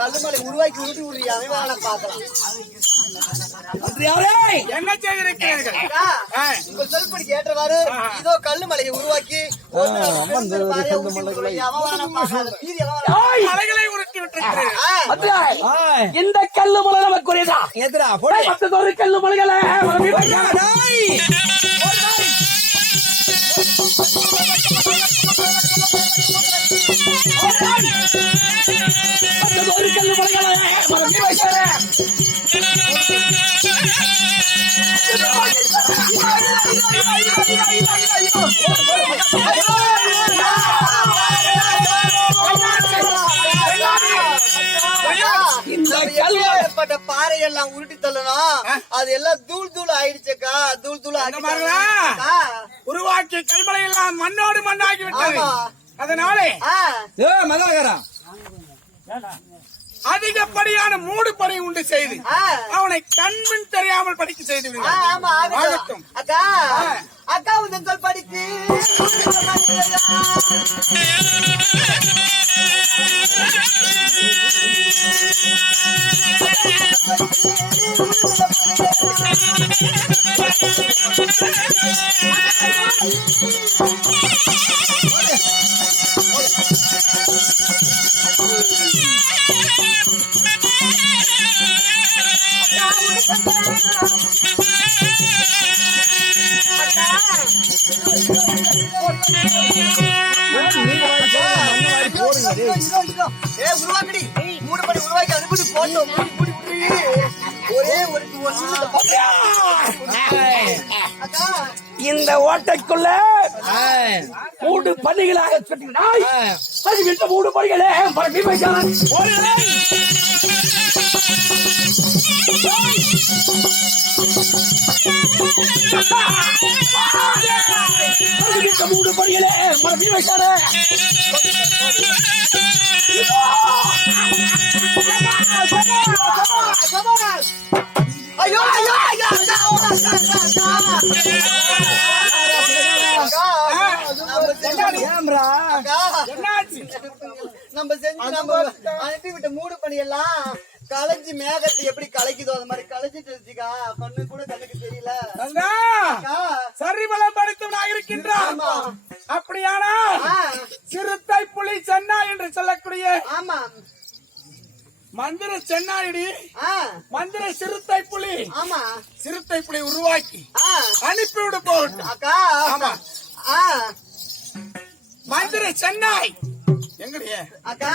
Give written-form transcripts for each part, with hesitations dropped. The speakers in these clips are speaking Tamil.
கல்லுமலை உருவாக்கி உருட்டி உரிய அமைவான பார்க்கலாம். என்ன செய்திருக்கிறீர்கள்? உங்கள் சொல்படிக்கு ஏற்றவாறு இதோ கல்லுமலையை உருவாக்கி மலைகளை உருட்டி விட்டிருக்கிறீர்கள். இந்த கல்லு மலை நமக்குரியதா? எதிரா ஒரு கல்லு மலைகளை ஒரு கல்லு மலைகளை பட்ட பாறையெல்லாம் உருட்டி தள்ளணும். அது எல்லாம் தூள் தூள் ஆயிடுச்சக்கா. தூள் தூள் உருவாக்கி கல்மலை எல்லாம் மண்ணோடு மண்ணாகி விட்டது. அதனாலே அதிகப்படியான மூடு பணி உண்டு செய்து அவனை கண்மின் தெரியாமல் படிக்க செய்து விடுவார். அக்கா அக்கா உங்கள் படிக்கு உருவாக்கடி மூணு படி உருவாக்கி அதுபடி போட்டோம். ஒரே ஒரு இந்த ஓட்டைக்குள்ள மூடு பணிகளாக சொன்னாய். அது விட்ட மூடு பணிகளே பரப்பி வைக்கிறான். மூடு பணிகளே பரப்பி வைக்கிறான். ஐயோ ஐயோ நம்ம செஞ்சு நம்ம அனுப்பி விட்ட மூடு பணி எல்லாம் கலைஞ்சு மேகத்தை எப்படி கலைக்குதோ அது மாதிரி கலைஞ்சிட்டு வச்சுக்கா. கண்ணு கூட கண்ணுக்கு தெரியல. சரிபலம் படித்தவனாக இருக்கின்றான். அப்படியானா சிறுத்தை புலி சென்னா என்று சொல்லக்கூடிய ஆமா மந்திர சென்னாயிடி மந்திர சிறுத்தை புலி. ஆமா சிறுத்தை புலி உருவாக்கி அனுப்பிவிட போகட்டும் அக்கா. ஆமா மந்திர சென்னாய் எங்கடிய அக்கா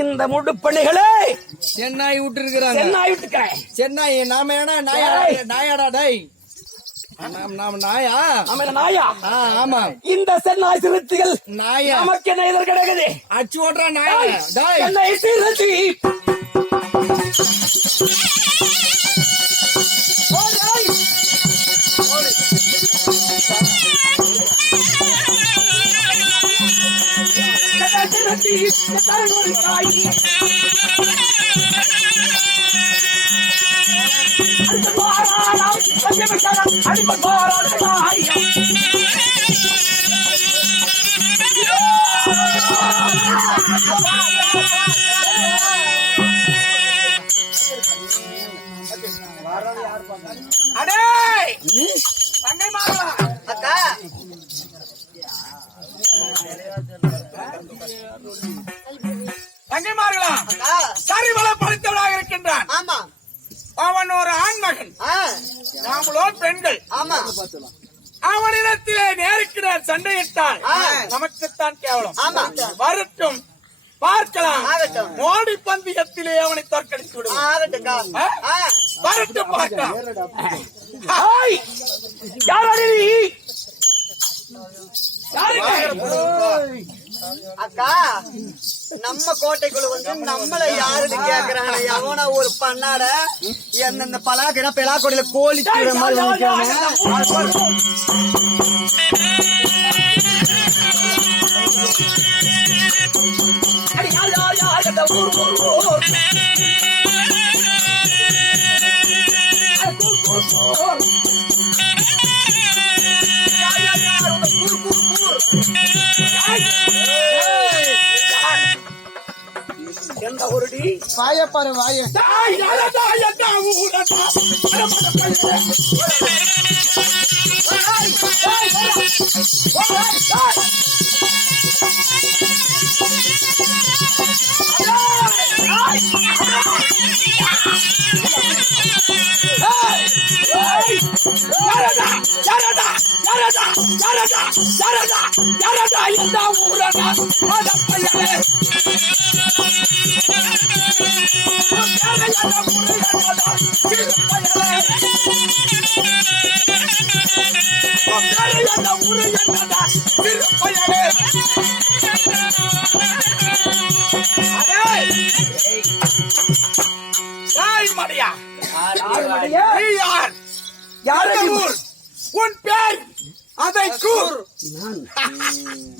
இந்த முடுப்பணிகளே சென்னாய் விட்டுருக்கிறாங்க. சென்னாய் விட்டுக்கிறேன். சென்னாய் நாம நாயாடா டை நாம நாயா நாயா. ஆமா இந்த சென்னாய் சிறுத்தைகள் நாயா நமக்கு என்ன எதிர் கிடைக்குது? அச்சு ஓட்டுறா நாயா சென்னாய் சிறுத்தை அடே தங்கை மாறா அக்கா தங்கைமார்களா அக்கா சரிவள படித்தவனாக இருக்கின்றான். ஆமா அவன் ஒரு ஆண்மகன், நாமளோ பெண்கள். ஆமா அவனிடத்திலே நேருக்கு நேர் சண்டையிட்டால் நமக்குத்தான் கேவலம். ஆமா வரட்டும் பார்க்கலாம். ஆகட்டும். மோடி பந்தயத்திலே அவனை தோற்கடித்து விடுவோம். ஆகட்டும்க்கா வரட்டும் பார்க்கலாம். அக்கா நம்ம கோட்டைக்குள்ள வந்து நம்மள யாருன்னு கேக்குறாங்க. எவனா ஒரு பண்ணாட எந்தெந்த பலாக்கினா பெலாக்கொடியில கோழி தூர மாதிரி நினைக்கிறாங்க. எந்த ஒருடி வாயப்பாரு வாய உன் பேர் அதை கூர்.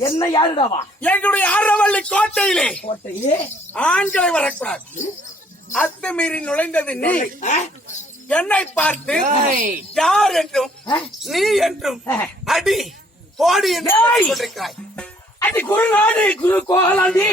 என்ன யாருடாவா? எங்களுடைய ஆரவள்ளி கோட்டையிலே கோட்டையே ஆண்களை வரக்கூடாது. அத்துமீறி நுழைந்தது நீ. என்னை பார்த்து யார் என்றும் நீ என்றும் அடி போடி என்று கொண்டிருக்கிறாய். அடி குருநாடு குரு கோகலாண்டி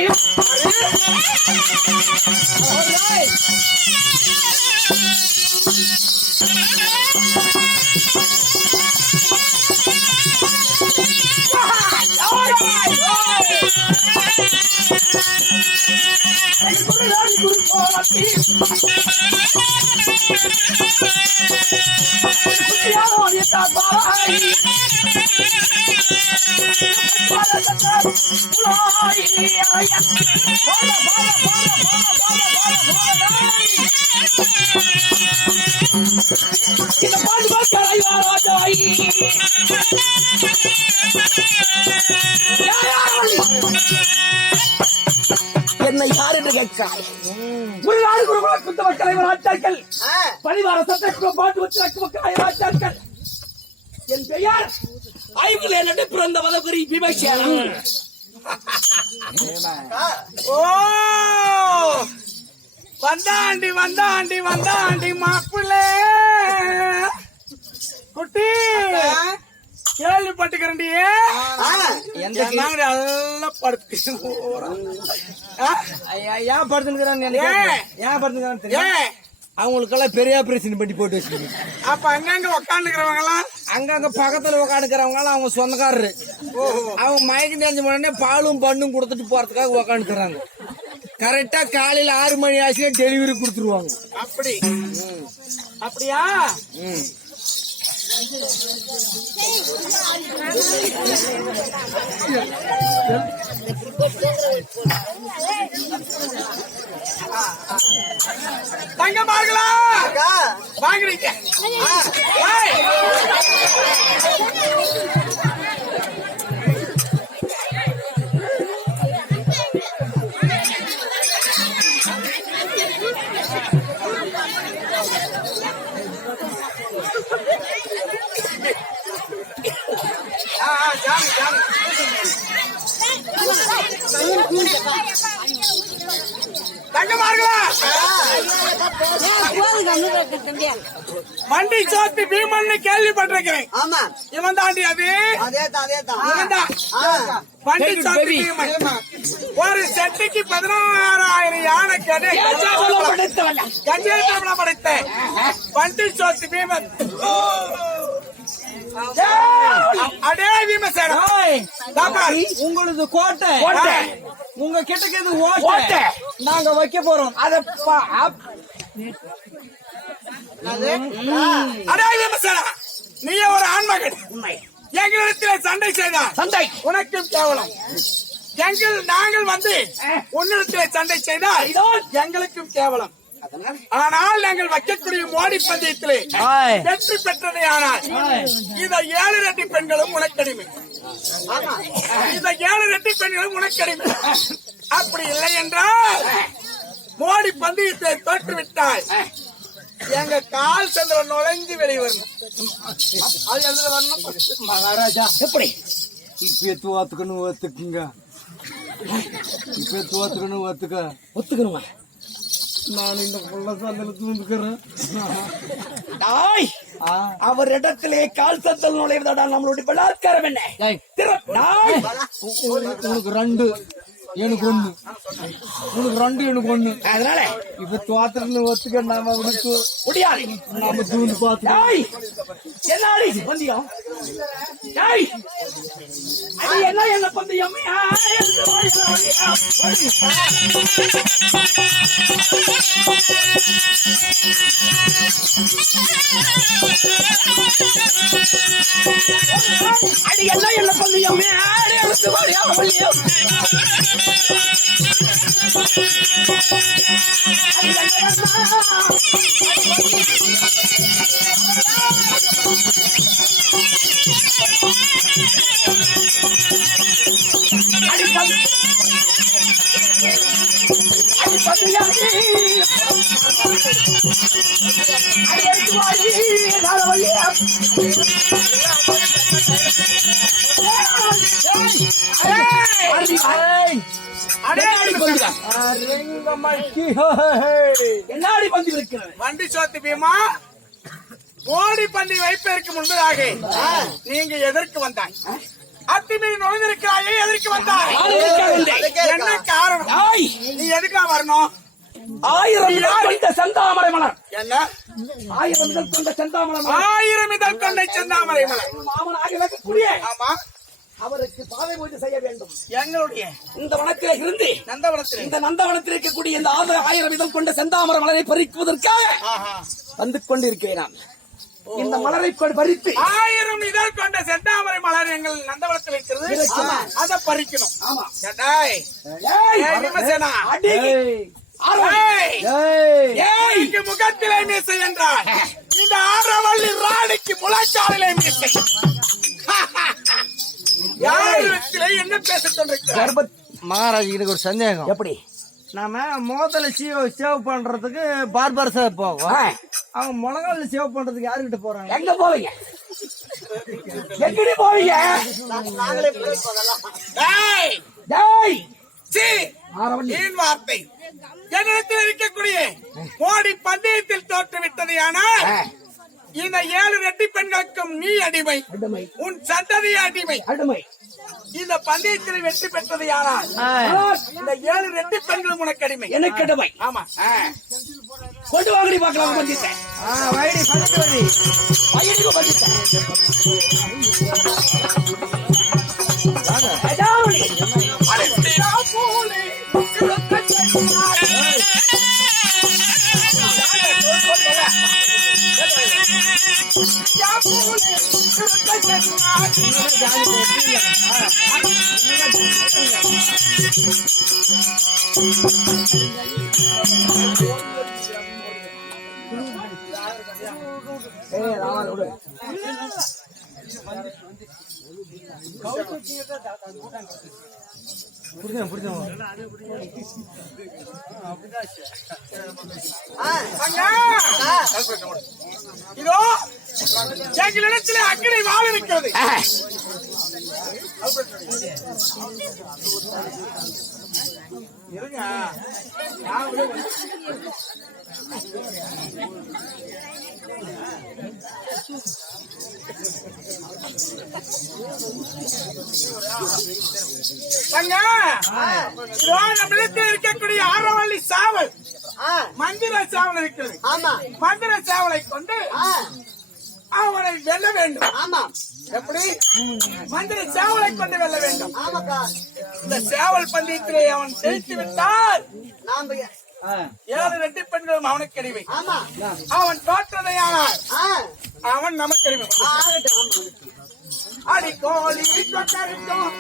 என்னை யார் என்று கேட்கிறாய்? குருநாடு குருகுல குத்தவ தலைவர் ஆச்சார்கள் பரிவார சட்டக்குழு பாட்டு வச்சு மக்கள் ஆச்சார்கள். என் பெயர் ஐவுல நடு பிறந்த வதபுரி விமர்சனம். ஓ வந்தாண்டி வந்தாண்டி வந்தாண்டி மாப்பிள்ளை குட்டி கேள்விப்பட்டுக்கிறேன்டி. நல்லா படுத்து ஏன் படுத்துக்கிறான் ஏன் படுத்துக்கிறான் தெரியும். அவங்களுக்கெல்லாம் பெரிய ஆபரேஷன் பண்ணி போட்டு வச்சுக்கணும். அப்ப அங்கங்க உக்காந்துக்கிறவங்க எல்லாம் அங்கங்க பக்கத்துல உக்காந்துக்கிறவங்க எல்லாம் அவங்க சொந்தக்காரரு. அவங்க மயக்கம் தெரிஞ்ச உடனே பாலும் பண்ணும் கொடுத்துட்டு போறதுக்காக உக்காந்துக்கிறாங்க. கரெக்டா காலையில 6 மணி ஆச்சுல டெலிவரி கொடுத்துருவாங்க. அப்படி அப்படியா? தங்கமார்களா வாங்குறீங்க. தங்கமார்களா வண்டி சோத்து பீமன் கேள்விப்பட்டிருக்கிறேன். ஆமா இவன் தாண்டி அது அதேதான் இவன் தான் வண்டி சோத்து பீமன். ஒரு செட்டுக்கு 16,000 யானை கடை கஜேந்திரமல படைத்த வண்டி சோத்து பீமன். அடே பீமசேனா உங்களது கோட்டை உங்க கிட்டக்கு இது ஓட்டை. ஓட்டை நாங்க வைக்க போறோம். அத அடே பீமசேனா நீ ஒரு ஆண்மகன். எங்களிடத்தில் சண்டை செய்தார் சண்டை உனக்கும் கேவலம். நாங்கள் வந்து உன்னிடத்தில் சண்டை செய்தால் எங்களுக்கும் கேவலம். ஆனால் நாங்கள் வைக்கக்கூடிய மோடி பந்தயத்திலே வெற்றி பெற்றதே. ஆனால் இந்த 7 ரெட்டி பெண்களும் உனக்கடிமை. இந்த 7 ரெட்டி பெண்களும் உனக்கடிமை. அப்படி இல்லை என்றால் மோடி பந்தயத்தை தோற்றுவிட்டால் எங்க கால் சந்திரன் நுழைஞ்சு வெளியே வரணும். அது எதுல வரணும் மகாராஜா எப்படி இப்ப தோத்துக்கணும் ஒத்துக்குங்க. இப்ப தோத்துக்கணும் ஒத்துக்கணுமா? நான் இந்த புள்ள சந்தில தூந்துக்கிறேன். அவர் இடத்திலே கால் சத்தல் நுழைவதா நம்மளுடைய பலாத்காரம் என்ன? உனக்கு 2 எனக்கு 1. உனக்கு 2 எனக்கு 1. அதனால இப்ப தோத்துக்கணும் ஒத்துக்க. நாம உனக்கு முடியாது. நாம தூந்து பார்த்து என்ன பந்தயம்? என்ன பந்தயம்? அது என்ன பந்தயம்? என்னாடி பந்தி இருக்கிறது வண்டி சோத்து பீமா. மோடி பந்தி வைப்பதற்கு முன்பதாக நீங்க எதற்கு வந்தாய்? அத்துமீறி நுழைந்திருக்கிறாயே எதற்கு வந்தாய்? என்ன காரணம்? நீ எதுக்கா வரணும்? 1000 இதழ் கொண்ட செந்தாமரை மலர். என்ன 1000 இதழ் கொண்ட செந்தாமரை மலர். 1000 இதழ் கொண்ட செந்தாமரை மலர். மாமனாக இருக்கக்கூடிய ஆமா அவருக்கு பாதை பூஜை செய்ய வேண்டும். எங்களுடைய இந்த வனத்திலே இருந்து நந்தவனத்தில் இந்த நந்தவனத்தில் இருக்கக்கூடிய இந்த 1000 இதழ் கொண்ட செந்தாமரை மலரை பறிக்குவதற்காக வந்து கொண்டிருக்கிறேன் நான். இந்த மலரை பறித்து 1000 இதழ் கொண்ட செந்தாமரை மலர் எங்கள் நந்தவனத்தில் இருக்கிறது. அதை பறிக்கணும். ஆமா டேய், ஏய் விமர்சனா, அடி ஏய்க்கு முகத்திலே மீசை என்றார். இந்த ஆரவள்ளி ராணிக்கு முளைச்சாலிலே மீசை. யாரிடத்திலே என்ன பேசிக் கொண்டிருக்கிறார்? மகாராஜ் எனக்கு ஒரு சந்தேகம். எப்படி நாம முதல்ல சேவ் பண்றதுக்கு பார்பர் சார் போவோம். அவங்க முழங்கால சேவ் பண்றதுக்கு யாருகிட்ட போறாங்க? எங்க போவீங்க? எங்கடி போவீங்க? நாங்களே போய் போகலாம். டேய், டேய் சீ, ஏன் வார்த்தை? என்னிடத்தில் இருக்கக்கூடிய மோடி பந்தயத்தில் தோற்றுவிட்டது. ஆனால் இந்த 7 ரெட்டி பெண்களுக்கும் நீ அடிமை, அடிமை உன் சந்ததி அடிமை. அடிமை இந்த பந்தயத்தில் வெற்றி பெற்றது. ஆனால் இந்த 7 ரெட்டி பெண்களும் உனக்கு அடிமை, எனக்கு அடிமை. ஆமா. கொண்டு வாங்கடி பார்க்கலாம். வந்துட்டேன் வைடி பக்கத்து வைடி பையனுக்கு வந்துட்டேன். இதோ எங்களிடத்திலே அக்கினி வாள் இருக்கிறது. இருங்க நான் விட வந்து- தங்க, இதோ நம்மிடத்தில் இருக்கக்கூடிய ஆரவள்ளி சாவல் மந்திர சாவல் இருக்கிறது. ஆமா மந்திர சாவலை கொண்டு அவனை வெல்ல வேண்டும். ஆமா எப்படி? மந்திர சேவலை கொண்டு வெல்ல வேண்டும். ஆமாக்கா இந்த சேவல் பந்தயத்திலே அவன் ஜெயித்து விட்டால் நாம 7 ரெட்டி பெண்களும் அவனுக்கு அடிமை. ஆமா அவன் தோற்றதையானால் ஆ அவன் நமக்கு அடிமை. ஆகட்டும் ஆமா அடி கோழி கொட்டரிக்கும்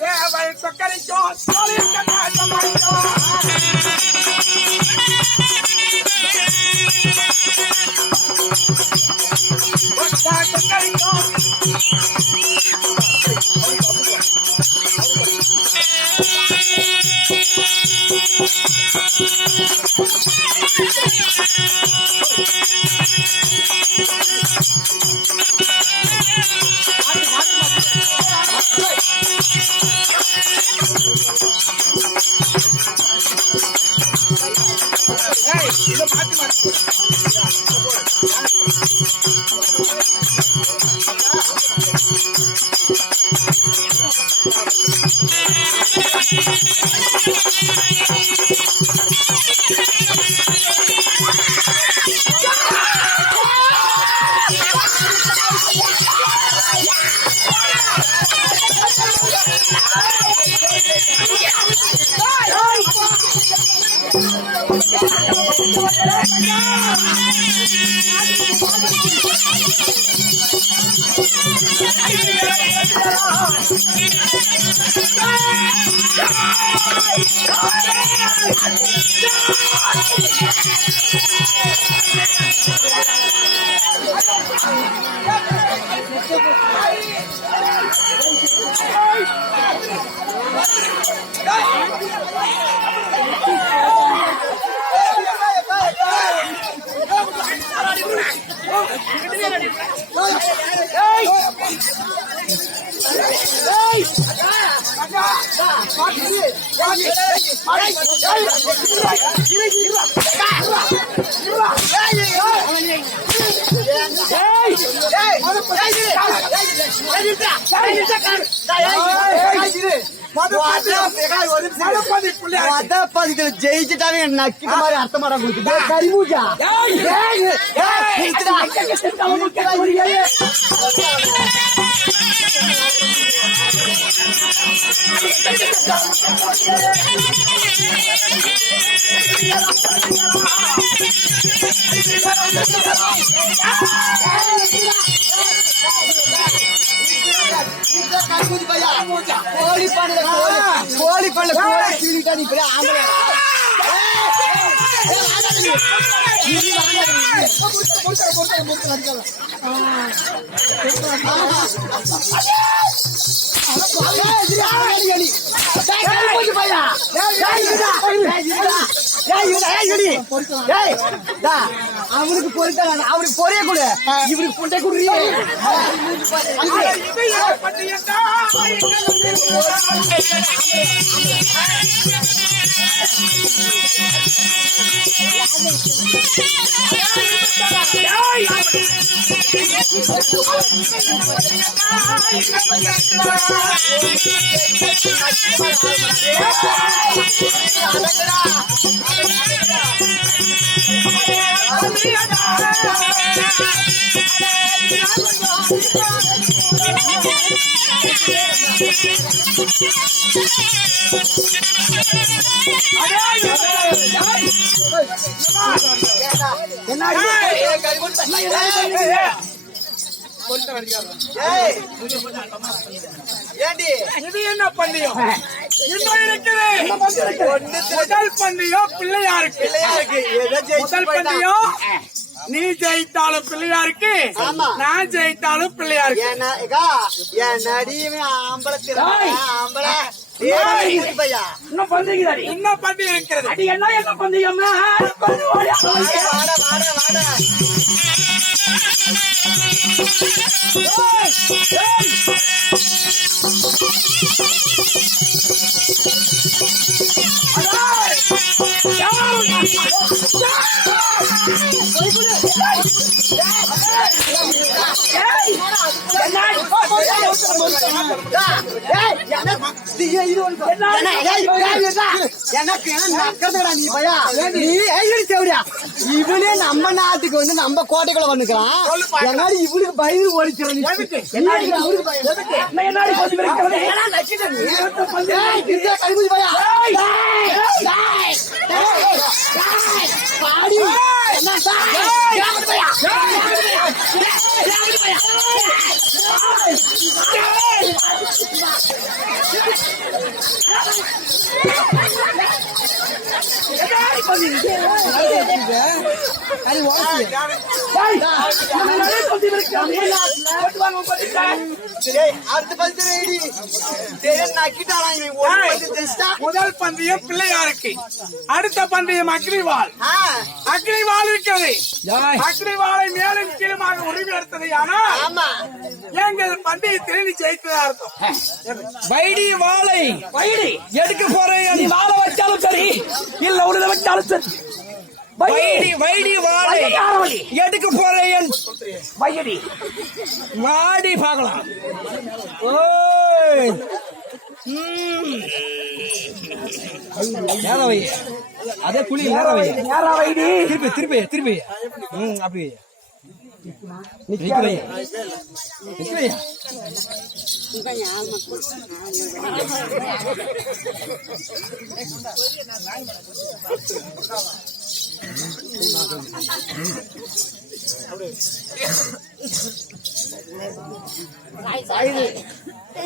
சேவல் கொக்கரிக்கும் கோழி கொட்டரிக்கும் இதை மாத்தி மாத்தி ஜெயிச்சுட்டாவே நக்கிட்ட மாதிரி அர்த்தமாடா கொடுத்து கரிபூஜா கோழி பண்ணல கோழி பண்ணல கோழி சீனிட்டா நீ பெரிய ஆம்பளை அவனுக்கு பொறித்தான் அவனுக்கு பொரிய கொடு இவனுக்கு பொண்டை குடுறீங்க இது என்ன பண்டிகைடா? ஏண்டி இது என்ன பந்தயம்? இன்னும் இருக்குது. முதல் பந்தயம் பிள்ளையாருக்கு. முதல் பந்தயம் நீ ஜெயித்தாலும் பிள்ளையாருக்கு, நான் ஜெயித்தாலும் பிள்ளையாருக்கு. இன்னும் பந்தயம் இன்னும் பந்தயம் இருக்கிறது. அடி என்ன பந்தயம்? இவனே நம்ம நாட்டுக்கு வந்து நம்ம கோட்டைக்குள்ள வந்துக்கிறான். என்னாடி இவனுக்கு பயந்து ஓடிச்சிடும். முதல் பந்தயம் பிள்ளையாருக்கு, அடுத்த பந்தயம் அக்னிவாள். அக்னிவாள் இருக்கிறது. அக்னிவாளை மேலும் கீழுமாக உரிமை எடுத்தது. ஆனால் எங்கள் பந்தயத்தில் நீ ஜெயித்ததா அர்த்தம். வைடி வாழை வைடி எடுக்க போறேன். நீ வாழ வச்சாலும் சரி, இல்ல உழுத வச்சாலும் சரி. வைடி வாழை எடுக்க போறேன். வையடி வாடி பார்க்கலாம். ஓய் நேரம் வை. அதே புளி நேரம் வை. யாரா வைடி? திருப்பி அப்படி நிக்க வை. நிக்க வை.